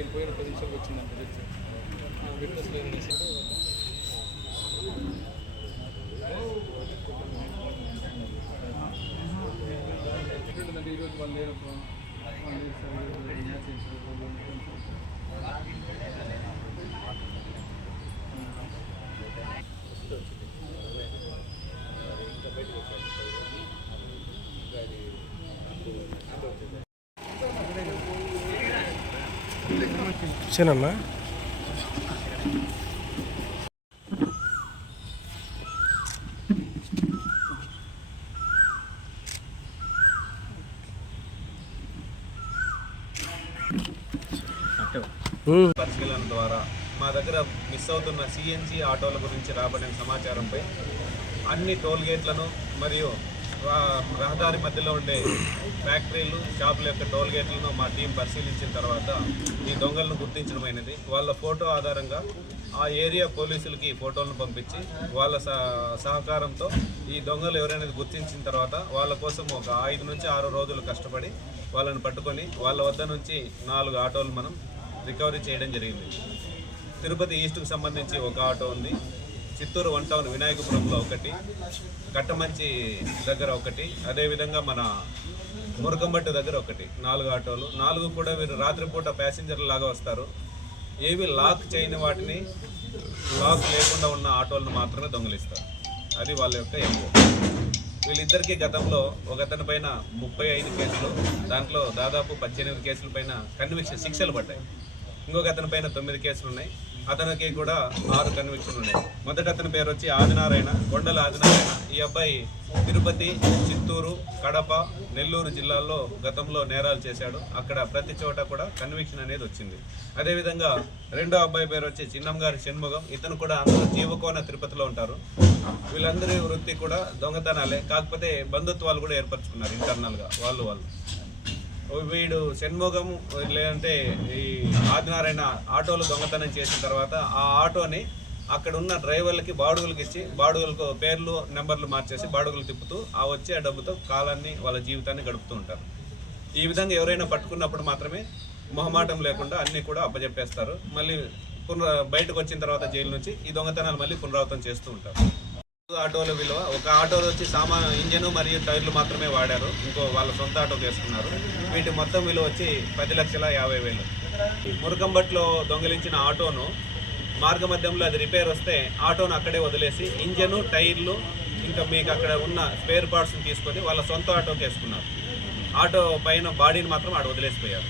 లక్షలకు వచ్చిందంట తెచ్చి విట్నెస్ లేదనేసి ఎట్లుంటుందంటే ఈరోజు వాళ్ళు లేరప్పుడు లేరు కొంచెం. పరిశీలన ద్వారా మా దగ్గర మిస్ అవుతున్న సిఎన్జి ఆటోల గురించి రాబడిన సమాచారంపై అన్ని టోల్ గేట్లను మరియు రహదారి మధ్యలో ఉండే ఫ్యాక్టరీలు షాపుల యొక్క టోల్ గేట్లను మా టీం పరిశీలించిన తర్వాత ఈ దొంగలను గుర్తించడమైనది వాళ్ళ ఫోటో ఆధారంగా ఆ ఏరియా పోలీసులకి ఫోటోలను పంపించి వాళ్ళ సహకారంతో ఈ దొంగలు ఎవరైనా గుర్తించిన తర్వాత వాళ్ళ కోసం ఒక ఐదు నుంచి ఆరు రోజులు కష్టపడి వాళ్ళని పట్టుకొని వాళ్ళ వద్ద నుంచి నాలుగు ఆటోలు మనం రికవరీ చేయడం జరిగింది. తిరుపతి ఈస్ట్కు సంబంధించి ఒక ఆటో ఉంది. చిత్తూరు వన్ టౌన్ వినాయకపురంలో ఒకటి కట్టమంచి దగ్గర ఒకటి అదేవిధంగా మన మురకంబట్టు దగ్గర ఒకటి నాలుగు ఆటోలు. నాలుగు కూడా వీరు రాత్రిపూట ప్యాసింజర్ల లాగా వస్తారు. ఏవి లాక్ చేయని వాటిని లాక్ లేకుండా ఉన్న ఆటోలను మాత్రమే దొంగిలిస్తారు. అది వాళ్ళ యొక్క ఎంఓ. వీళ్ళిద్దరికీ గతంలో ఒకతని పైన ముప్పై ఐదు కేసులు దాంట్లో దాదాపు పద్దెనిమిది కేసుల పైన కన్విక్షన్ శిక్షలు పడ్డాయి. ఇంకొక అతని పైన తొమ్మిది కేసులు ఉన్నాయి. అతనికి కూడా ఆరు కన్విక్షన్లు ఉన్నాయి. మొదట అతని పేరు వచ్చి ఆదినారాయణ కొండల ఆదినారాయణ. ఈ అబ్బాయి తిరుపతి చిత్తూరు కడప నెల్లూరు జిల్లాల్లో గతంలో నేరాలు చేశాడు. అక్కడ ప్రతి చోట కూడా కన్విక్షన్ అనేది వచ్చింది. అదేవిధంగా రెండో అబ్బాయి పేరు వచ్చి చిన్నంగారి షణ్ముఖం. ఇతను కూడా అందరూ జీవకోన తిరుపతిలో ఉంటారు. వీళ్ళందరి వృత్తి కూడా దొంగతనాలే. కాకపోతే బంధుత్వాలు కూడా ఏర్పరచుకున్నారు ఇంటర్నల్గా వాళ్ళు వాళ్ళు. వీడు షణ్ముఖం లేదంటే ఈ ఆదినారాయణ ఆటోలు దొంగతనం చేసిన తర్వాత ఆ ఆటోని అక్కడ ఉన్న డ్రైవర్లకి బాడుగులకి ఇచ్చి బాడుగులకు పేర్లు నెంబర్లు మార్చేసి బాడుగులు తిప్పుతూ ఆ వచ్చే డబ్బుతో కాలాన్ని వాళ్ళ జీవితాన్ని గడుపుతూ ఉంటారు. ఈ విధంగా ఎవరైనా పట్టుకున్నప్పుడు మాత్రమే మొహమాటం లేకుండా అన్నీ కూడా అప్పజెప్పేస్తారు. మళ్ళీ పునరా బయటకు వచ్చిన తర్వాత జైలు నుంచి ఈ దొంగతనాలు మళ్ళీ పునరావృతం చేస్తూ ఉంటారు. ఆటోల విలువ. ఒక ఆటోలో వచ్చి సామా ఇంజన్ మరియు టైర్లు మాత్రమే వాడారు. ఇంకో వాళ్ళ సొంత ఆటో వేసుకున్నారు వీటి మొత్తం విలువ వచ్చి పది లక్షల యాభై వేలు. మురకంబట్లో దొంగిలించిన ఆటోను మార్గ మధ్యంలో అది రిపేర్ వస్తే ఆటోను అక్కడే వదిలేసి ఇంజను టైర్లు ఇంకా మీకు అక్కడ ఉన్న స్పేర్ పార్ట్స్ని తీసుకొని వాళ్ళ సొంత ఆటోకి వేసుకున్నారు. ఆటో పైన బాడీని మాత్రం ఆడ వదిలేసిపోయారు.